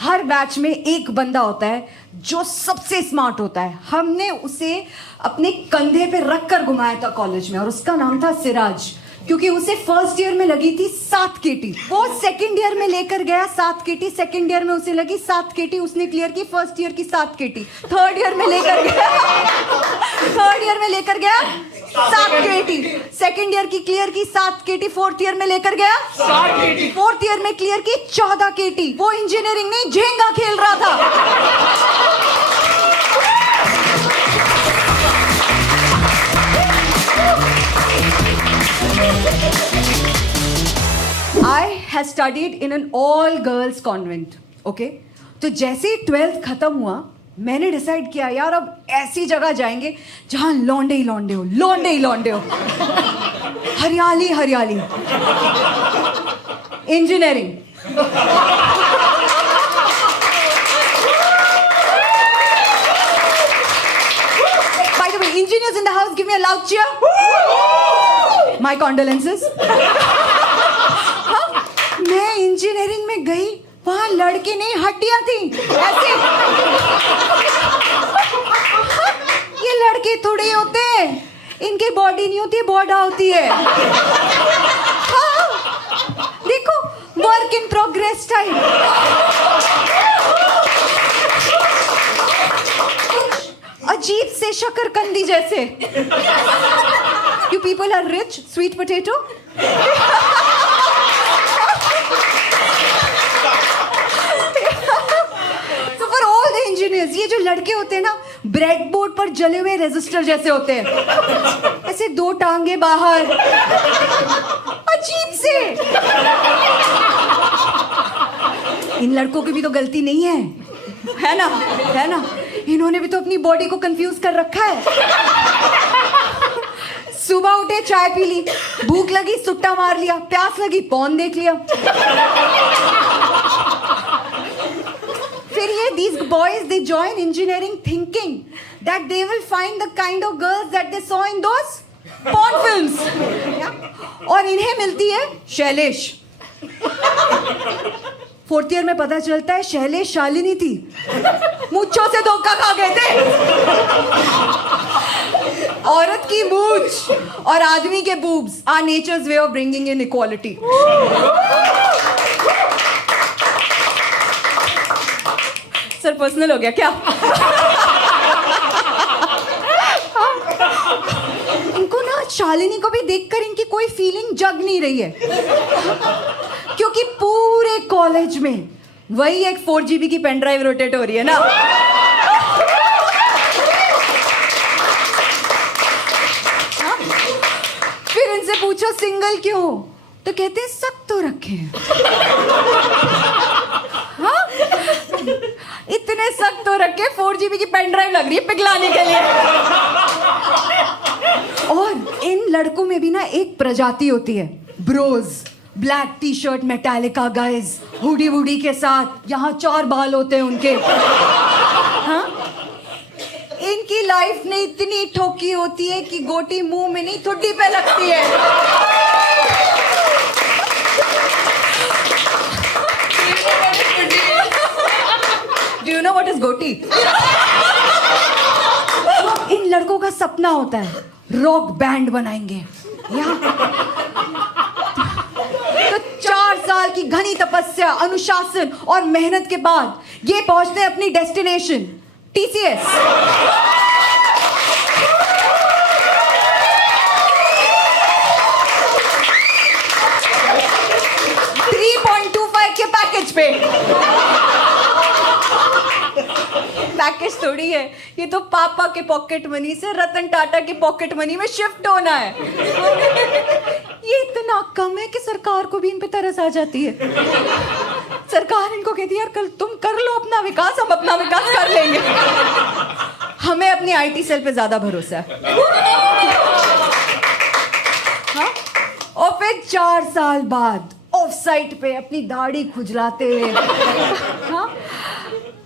हर batch में एक बंदा होता है जो सबसे स्मार्ट होता है। हमने उसे अपने कंधे पे रख कर घुमाया था कॉलेज में, और उसका नाम था सिराज, क्योंकि उसे फर्स्ट ईयर में लगी थी 7 केटी। वो सेकंड ईयर में लेकर गया 7 केटी, सेकंड ईयर में उसे लगी 7 केटी, उसने क्लियर की फर्स्ट ईयर की 7 केटी। थर्ड ईयर में लेकर गया 7 केटी, सेकंड ईयर की क्लियर की 7 केटी, फोर्थ ईयर में लेकर गया 7 केटी, फोर्थ ईयर में क्लियर की 14 केटी। वो इंजीनियरिंग नहीं, झेंगा खेल रहा था। I have studied in an all girls convent, okay? तो जैसे ही 12th खत्म हुआ, मैंने डिसाइड किया यार अब ऐसी जगह जाएंगे जहां लौंडे ही लौंडे हो, लौंडे ही लौंडे हो, हरियाली हरियाली। Engineering. By the way, engineers in the house, give me a loud cheer. My condolences. मैं इंजीनियरिंग में गई, वहां लड़के नहीं हड्डियां थी ऐसे। ये लड़के थोड़े होते हैं, इनकी बॉडी नहीं होती, बॉडा होती है। हाँ, देखो वर्क इन प्रोग्रेस टाइप। अजीब से शकरकंदी जैसे। You people are rich, sweet potato. ये जो लड़के होते हैं ना, ब्रेड बोर्ड पर जले हुए रेजिस्टर जैसे होते हैं, ऐसे 2 टांगे बाहर, अजीब से। इन लड़कों की भी तो गलती नहीं है ना, है ना? इन्होंने भी तो अपनी बॉडी को कंफ्यूज कर रखा है। सुबह उठे, चाय पी ली, भूख लगी सुट्टा मार लिया, प्यास लगी पॉर्न देख लिया। फिर ये these boys they join engineering thinking that they will find the kind of girls that they saw in those porn films, और इन्हें मिलती है शैलेश। फोर्थ ईयर में पता चलता है शैलेश शालिनी थी, मूंछों से धोखा खा गए थे। औरत की मूंछ और आदमी के boobs are nature's way of bringing in equality. Sir personal हो गया क्या? इनको ना शालिनी को भी देखकर इनकी कोई फीलिंग जग नहीं रही है, क्योंकि पूरे कॉलेज में वही एक 4 GB की पेन ड्राइव रोटेट हो रही है ना। हाँ? फिर इनसे पूछो सिंगल क्यों, तो कहते हैं सक तो रखे हैं। हाँ? इतने सख्त तो रखे 4 GB की पेन ड्राइव लग रही है पिघलाने के लिए। और इन लड़कों में भी ना एक प्रजाति होती है, bros, black T shirt Metallica guys, hoodie woody के साथ, यहाँ 4 बाल होते हैं उनके। हाँ? इनकी लाइफ ने इतनी ठोकी होती है कि गोटी मुंह में नहीं ठुड्डी पे लगती है। Do you know what is गोटी? इन लड़कों का सपना होता है रॉक बैंड बनाएंगे, तो 4 साल की घनी तपस्या, अनुशासन और मेहनत के बाद ये पहुंचते हैं अपनी डेस्टिनेशन TCS। 3.25 के पैकेज पे। पैकेज थोड़ी है ये, तो पापा के पॉकेट मनी से रतन टाटा के पॉकेट मनी में शिफ्ट होना है। ये इतना कम है कि सरकार को भी इन पे तरस आ जाती है। सरकार इनको कहती है यार कल तुम कर लो अपना विकास, हम अपना विकास कर लेंगे। हमें अपनी IT सेल पे ज्यादा भरोसा है। हाँ? और फिर 4 साल बाद ऑफ साइट पे अपनी दाढ़ी खुजलाते हुए, हाँ,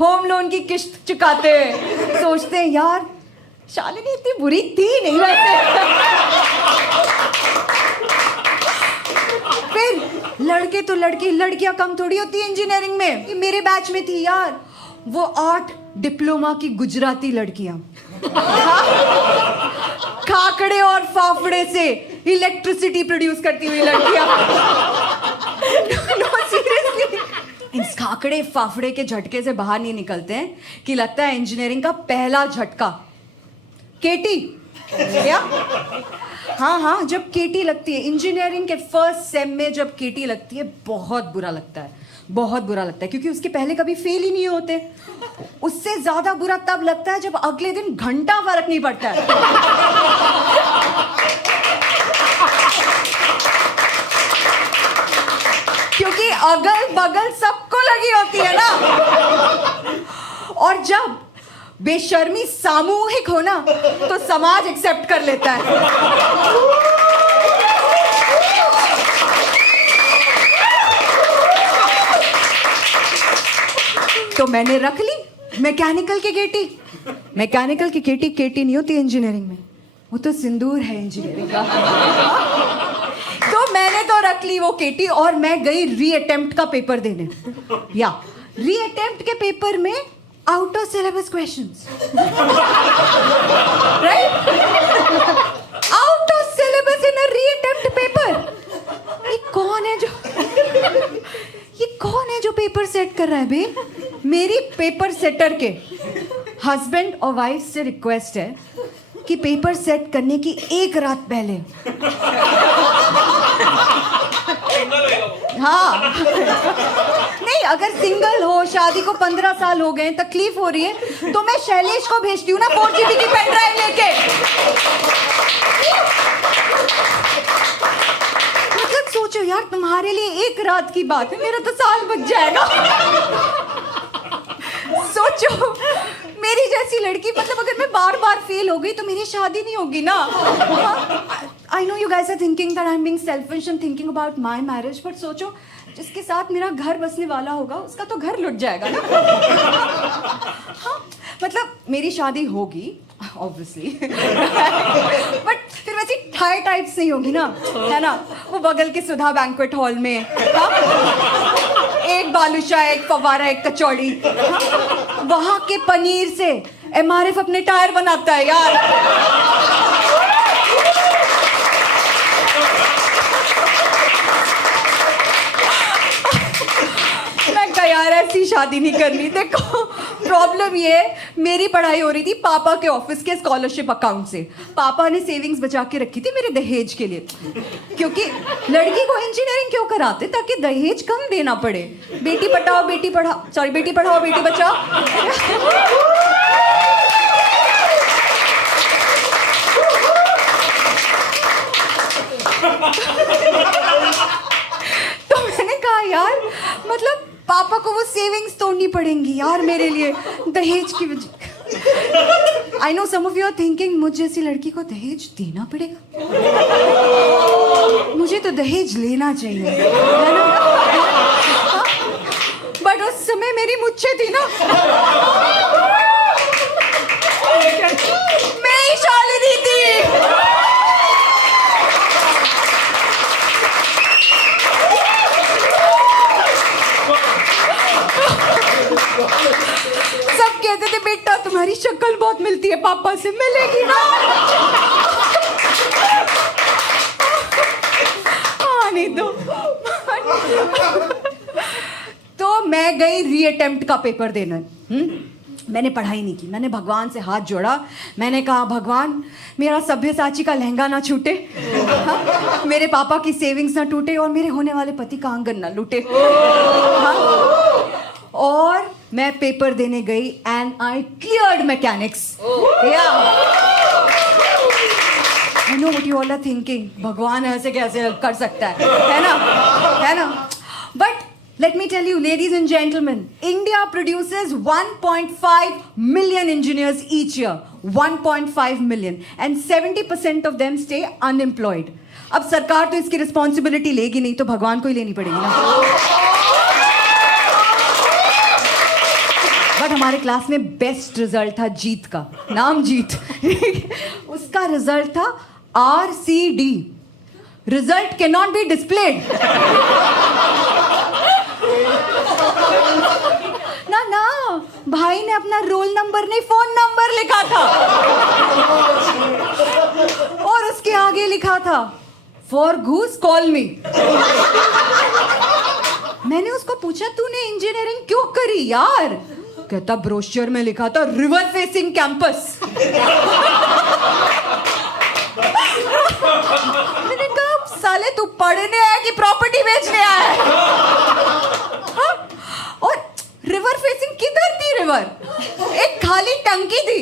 होम लोन की किश्त चुकाते हुए सोचते हैं यार शालिनी इतनी बुरी थी नहीं वैसे। फिर लड़के तो लड़के, लड़कियां कम थोड़ी होती है इंजीनियरिंग में। मेरे बैच में थी यार वो 8 डिप्लोमा की गुजराती लड़कियां, खाकड़े और फाफड़े से इलेक्ट्रिसिटी प्रोड्यूस करती हुई लड़कियां। नो सीरियसली, इस खाकड़े फाफड़े के झटके से बाहर नहीं निकलते हैं कि लगता है इंजीनियरिंग का पहला झटका केटी। क्या? हाँ, जब केटी लगती है इंजीनियरिंग के फर्स्ट सेम में, जब केटी लगती है बहुत बुरा लगता है, बहुत बुरा लगता है, क्योंकि उसके पहले कभी फेल ही नहीं होते। उससे ज्यादा बुरा तब लगता है जब अगले दिन घंटा फर्क नहीं पड़ता है। क्योंकि अगल बगल सबको लगी होती है ना। और जब बेशर्मी सामूहिक हो ना तो समाज एक्सेप्ट कर लेता है। तो मैंने रख ली मैकेनिकल की केटी। मैकेनिकल की केटी केटी नहीं होती इंजीनियरिंग में, वो तो सिंदूर है इंजीनियरिंग का। तो मैंने तो रख ली वो केटी और मैं गई री अटेम्प्ट का पेपर देने। या री अटेम्प्ट के पेपर में out of syllabus questions, right? Out of syllabus in a reattempt paper. ये कौन है जो पेपर सेट कर रहा है बे? मेरी पेपर सेटर के हस्बैंड और वाइफ से रिक्वेस्ट है कि पेपर सेट करने की एक रात पहले, हाँ, नहीं, अगर सिंगल हो, शादी को 15 साल हो गए, तकलीफ हो रही है, तो मैं शैलेश को भेजती हूँ ना 4 GB की पेन ड्राइव लेके। मतलब सोचो यार, तुम्हारे लिए एक रात की बात है, मेरा तो साल बच जाएगा। सोचो मेरी जैसी लड़की, मतलब अगर मैं बार बार फेल हो गई तो मेरी शादी नहीं होगी ना। I know you guys are thinking that I am being selfish and thinking about my marriage, but सोचो जिसके साथ मेरा घर बसने वाला होगा उसका तो घर लुट जाएगा ना। हाँ, मतलब मेरी शादी होगी ऑब्वियसली, बट फिर वैसी थाई टाइप्स नहीं होगी ना, है ना? वो बगल के सुधा बैंक्वेट हॉल में, हाँ? एक बालूशाह, एक फवारा, एक कचौड़ी, हाँ? वहां के पनीर से MRF अपने टायर बनाता है यार। यार ऐसी शादी नहीं करनी। देखो प्रॉब्लम ये है, मेरी पढ़ाई हो रही थी पापा के ऑफिस के स्कॉलरशिप अकाउंट से। पापा ने सेविंग्स बचा के रखी थी मेरे दहेज के लिए, क्योंकि लड़की को इंजीनियरिंग क्यों कराते? ताकि दहेज कम देना पड़े। बेटी पढ़ाओ बेटी पढ़ाओ, सॉरी, बेटी पढ़ाओ बेटी बचाओ। तो मैंने कहा यार, मतलब पापा को वो सेविंग्स तोड़नी पड़ेंगी यार मेरे लिए दहेज की वजह। I know some of you are thinking, मुझे जैसी लड़की को दहेज देना पड़ेगा? मुझे तो दहेज लेना चाहिए, है ना? बट उस समय मेरी मुच्छे थी ना, मैं ही शालिनी थी। सब कहते थे बेटा तुम्हारी शक्ल बहुत मिलती है पापा से, मिलेगी ना? हाँ, नहीं तो मैं गई री अटेम्प्ट का पेपर देना। मैंने पढ़ाई नहीं की, मैंने भगवान से हाथ जोड़ा। मैंने कहा भगवान मेरा सभ्यसाची का लहंगा ना छूटे, हाँ? मेरे पापा की सेविंग्स ना टूटे और मेरे होने वाले पति का आंगन ना लूटे, हाँ? और मैं पेपर देने गई and I cleared mechanics. I know what you all are thinking, भगवान ऐसे कैसे कर सकता है ना? है ना? But let me tell you, ladies and gentlemen, India produces 1.5 million engineers each year. 1.5 million. And 70% of them stay unemployed. अब सरकार तो इसकी रिस्पॉन्सिबिलिटी लेगी नहीं, तो भगवान को ही लेनी पड़ेगी ना। बट हमारे क्लास में बेस्ट रिजल्ट था जीत का, नाम जीत। उसका रिजल्ट था RCD, result can not be displayed. ना ना, भाई ने अपना रोल नंबर नहीं फोन नंबर लिखा था और उसके आगे लिखा था फॉर घूस कॉल मी। मैंने उसको पूछा तूने इंजीनियरिंग क्यों करी यार? कहता ब्रोशर में लिखा था रिवर फेसिंग कैंपस। मैंने कहा साले तू पढ़ने आया कि प्रॉपर्टी बेचने आया है? और रिवर फेसिंग किधर थी? रिवर एक खाली टंकी थी,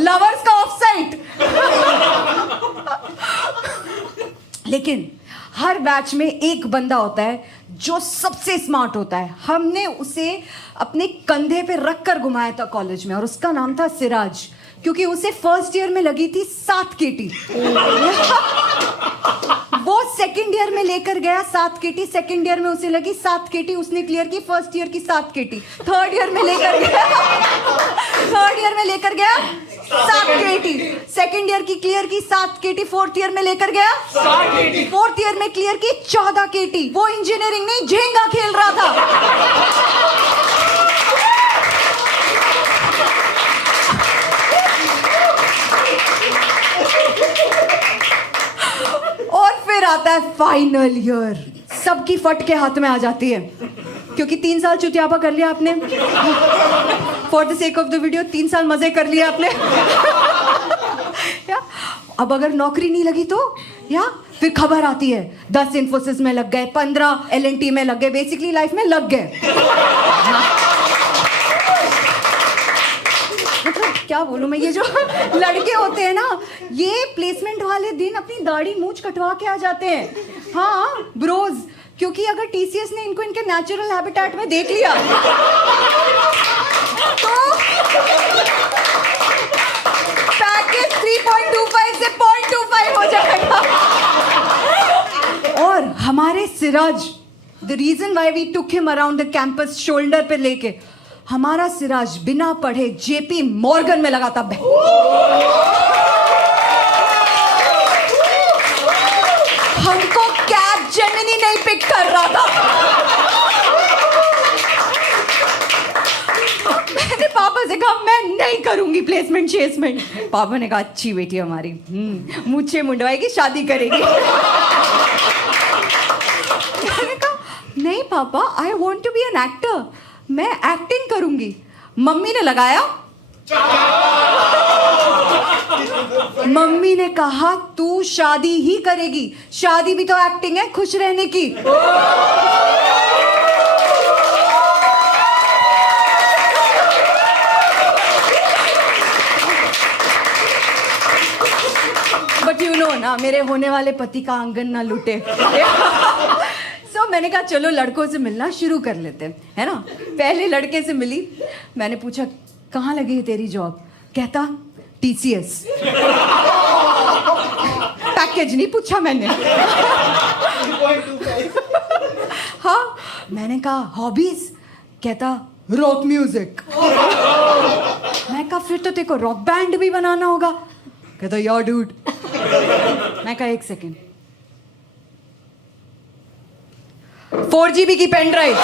लवर्स का ऑफ साइट। लेकिन हर बैच में एक बंदा होता है जो सबसे स्मार्ट होता है। हमने उसे अपने कंधे पे रख कर घुमाया था कॉलेज में और उसका नाम था सिराज, क्योंकि उसे फर्स्ट ईयर में लगी थी 7 केटी। वो सेकंड ईयर में लेकर गया 7 केटी, सेकंड ईयर में उसे लगी 7 केटी, उसने क्लियर की फर्स्ट ईयर की 7 केटी, थर्ड ईयर में लेकर गया 7 केटी, सेकंड ईयर की क्लियर की 7 केटी, फोर्थ ईयर में लेकर गया 7 केटी, फोर्थ ईयर में क्लियर की 14 केटी। वो इंजीनियरिंग नहीं झेंगा खेल रहा था। और फिर आता है फाइनल ईयर, सबकी फट के हाथ में आ जाती है, क्योंकि 3 साल चुतियापा कर लिया आपने। For the sake of the video 3 साल मजे कर लिए आपने। या अब अगर नौकरी नहीं लगी तो या फिर खबर आती है 10 इन्फोसिस में लग गए, 15 LNT में लग गए, बेसिकली लाइफ में लग गए। मतलब क्या बोलूं मैं, ये जो लड़के होते हैं ना, ये प्लेसमेंट वाले दिन अपनी दाढ़ी मूंछ कटवा के आ जाते हैं। हाँ ब्रोज, क्योंकि अगर TCS ने इनको इनके नेचुरल हैबिटेट में देख लिया तो पैकेज 3.25 से 0.25 हो जाएगा। और हमारे Siraj, the reason why we took him around the campus shoulder पे लेके, हमारा सिराज बिना पढ़े JP मॉर्गन में लगा था। हमको कैब जेमिनी नहीं पिक कर रहा था। मैंने पापा से कहा मैं नहीं करूंगी प्लेसमेंट शेसमेंट। पापा ने कहा अच्छी बेटी हमारी, मुझे मुंडवाएगी, शादी करेगी। मैंने कहा नहीं पापा, I want to be an actor, मैं एक्टिंग करूंगी। मम्मी ने लगाया, मम्मी ने कहा तू शादी ही करेगी, शादी भी तो एक्टिंग है खुश रहने की। बट यू नो ना, मेरे होने वाले पति का आंगन ना लूटे। So, मैंने कहा चलो लड़कों से मिलना शुरू कर लेते हैं, है ना। पहले लड़के से मिली, मैंने पूछा कहाँ लगी है तेरी जॉब? कहता TCS। पैकेज नहीं पूछा मैंने। हाँ, मैंने कहा हॉबीज? कहता रॉक म्यूजिक। मैं कहा फिर तो तेरे को रॉक बैंड भी बनाना होगा। कहता यार डूड। मैं कहा 1 सेकेंड, 4 GB की पेन ड्राइव।